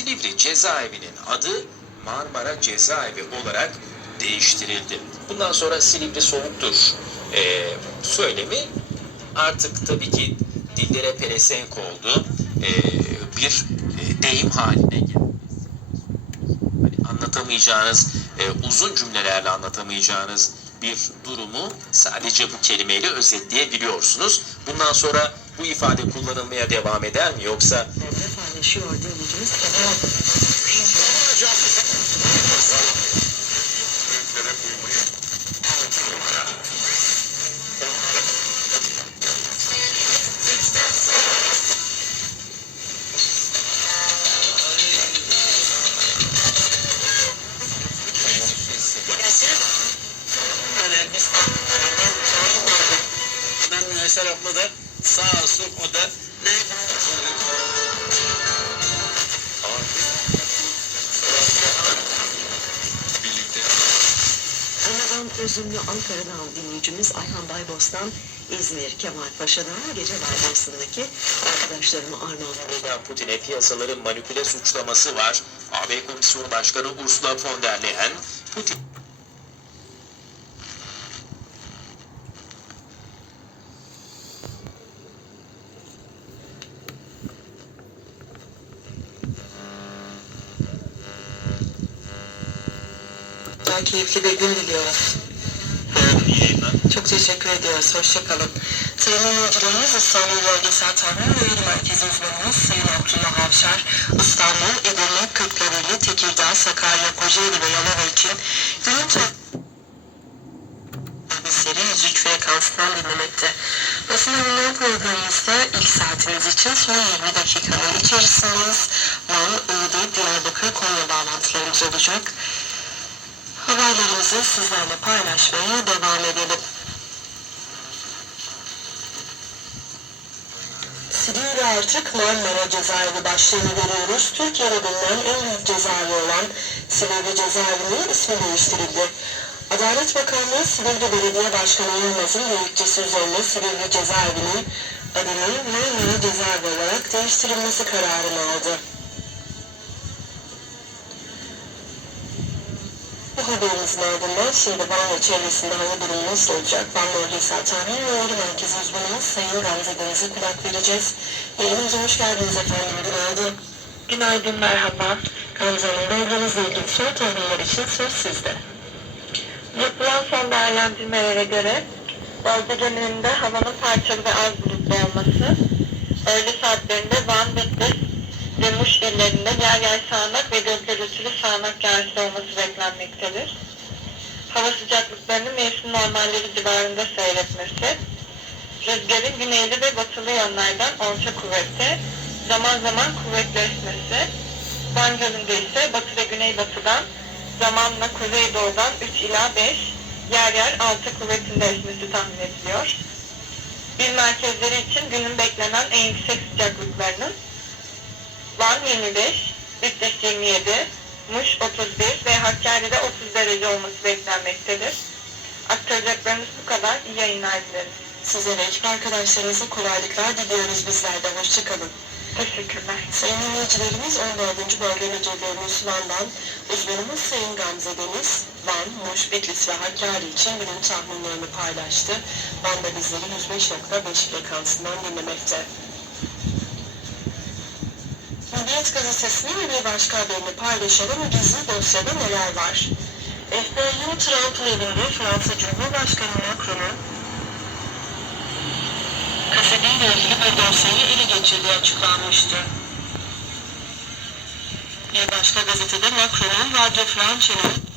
Silivri cezaevinin adı Marmara Cezaevi olarak değiştirildi. Bundan sonra Silivri soğuktur e, söylemi artık tabii ki dillere pelesenk oldu. E, bir e, deyim haline geldi. Hani anlatamayacağınız, e, uzun cümlelerle anlatamayacağınız bir durumu sadece bu kelimeyle özetleyebiliyorsunuz. Bundan sonra bu ifade kullanılmaya devam eder mi? Yoksa paylaşıyor abla da sağ olsun o da ne Ramazan Özümlü Ankara'dan dinleyicimiz Ayhan Baybos'tan İzmir Kemal Paşa'dan gece bayramsındaki arkadaşlarımı Arnavut Vladimir Putin'e piyasaları manipüle suçlaması var. AB Komisyonu Başkanı Ursula von der Leyen, Putin Daha keyifli bir gün diliyoruz. Çok teşekkür ediyoruz. Hoşçakalın. Sayın dinleyicilerimiz İstanbul Bölgesel Tahmin ve Veri Merkezi uzmanımız Sayın Abdullah Avşar, İstanbul, Edirne, Kırklareli, Tekirdağ, Sakarya, Kocaeli ve Yalova için günün seri 103 frekansından dinlemekte. Basın Ünlü programımızda ilk saatiniz için son 20 dakikanın içerisindeyiz. Van, Iğdır, Diyarbakır, Konya bağlantılarımız olacak. Haberlerimizi sizlerle paylaşmaya devam edelim. Silivri artık Marmara cezaevi başlığını görüyoruz. Türkiye'de bulunan en büyük cezaevi olan Silivri cezaevinin ismi değiştirildi. Adalet Bakanlığı Silivri Belediye Başkanı Yılmaz'ın gerekçesi üzerine Silivri cezaevinin adının Marmara cezaevi olarak değiştirilmesi kararını aldı. Haberimizin ardından şimdi ve çevresinde hava durumu nasıl olacak? Van Bölgesel Tahmin ve Uyarı Merkezi uzmanımız Sayın Gamze Deniz'e kulak vereceğiz. Yayınımıza hoş geldiniz efendim. Günaydın. Günaydın, merhaba. Gamze Hanım, bölgemizle ilgili son tahminler için söz sizde. Yapılan son değerlendirmelere göre bölge genelinde havanın parçalı ve az bulutlu olması, öğle saatlerinde Van, Bitlis ve Muş yer yer sağanak ve gök gürültülü sağanak yağışlı olması beklenmektedir. Hava sıcaklıklarının mevsim normalleri civarında seyretmesi, rüzgarın güneyli ve batılı yönlerden orta kuvvette, zaman zaman kuvvetleşmesi, Van Gölü'nde ise batı ve güneybatıdan zamanla kuzeydoğudan 3 ila 5, yer yer 6 kuvvetinde esmesi tahmin ediliyor. Bir merkezleri için günün beklenen en yüksek sıcaklıklarının Van 25, Bitlis 27, Muş 31 ve Hakkari'de 30 derece olması beklenmektedir. Aktaracaklarımız bu kadar. İyi yayınlar dileriz. Size ve ekip arkadaşlarınıza kolaylıklar diliyoruz bizler de. Hoşçakalın. Teşekkürler. Sayın dinleyicilerimiz 14. Bölge Müdürlüğümüz Van'dan uzmanımız Sayın Gamze Deniz, Van, Muş, Bitlis ve Hakkari için günün tahminlerini paylaştı. Van'da bizleri 105.5 frekansından dinlemekte. Milliyet Gazetesi'nin bir başka haberini paylaşalım. Gizli dosyada neler var? FBI'nin Trump'ın evinde Fransa Cumhurbaşkanı Macron'un kasetiyle ilgili bir dosyayı ele geçirdiği açıklanmıştı. Bir başka gazetede Macron'un Radyo France'nin